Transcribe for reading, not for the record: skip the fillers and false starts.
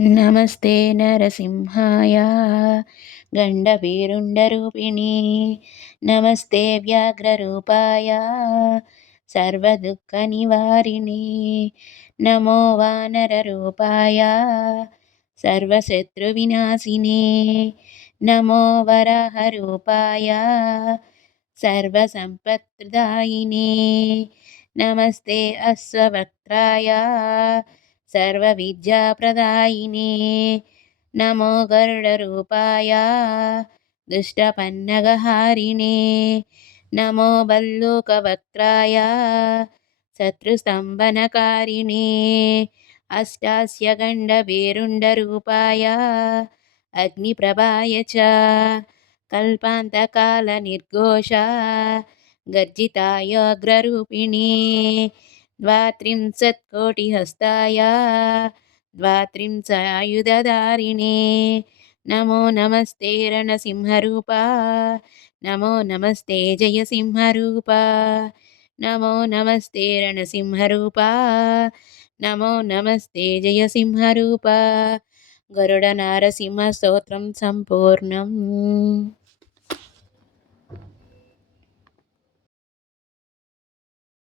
नमस्ते नरसिंहाय गण्डभीरुण्डरूपिणे नमस्ते व्याघ्ररूपाय सर्वदुःखनिवारिणे नमो वानररूपाय सर्वशत्रुविनाशिने नमो वराहरूपाय सर्वसम्पत्प्रदायिने नमस्ते अश्ववक्त्राय सर्वविद्याप्रदायिने नमो गरुडरूपाय दुष्टपन्नगहारिणे नमो भल्लूकवक्त्राय शत्रुस्तम्भनकारिणे अष्टास्य गण्डभीरुण्डरूपाय अग्निप्रभाय च कल्पान्तकालनिर्घोष गर्जिताय अग्ररूपिणे द्वात्रिंशत्कोटिहस्ताय द्वात्रिंशायुधधारिणे नमो नमस्ते रणसिंहरूपा नमो नमस्ते जयसिंहरूपा नमो नमस्ते रणसिंहरूपा नमो नमस्ते जयसिंहरूपा गरुडनारसिंहस्तोत्रं सम्पूर्णम्।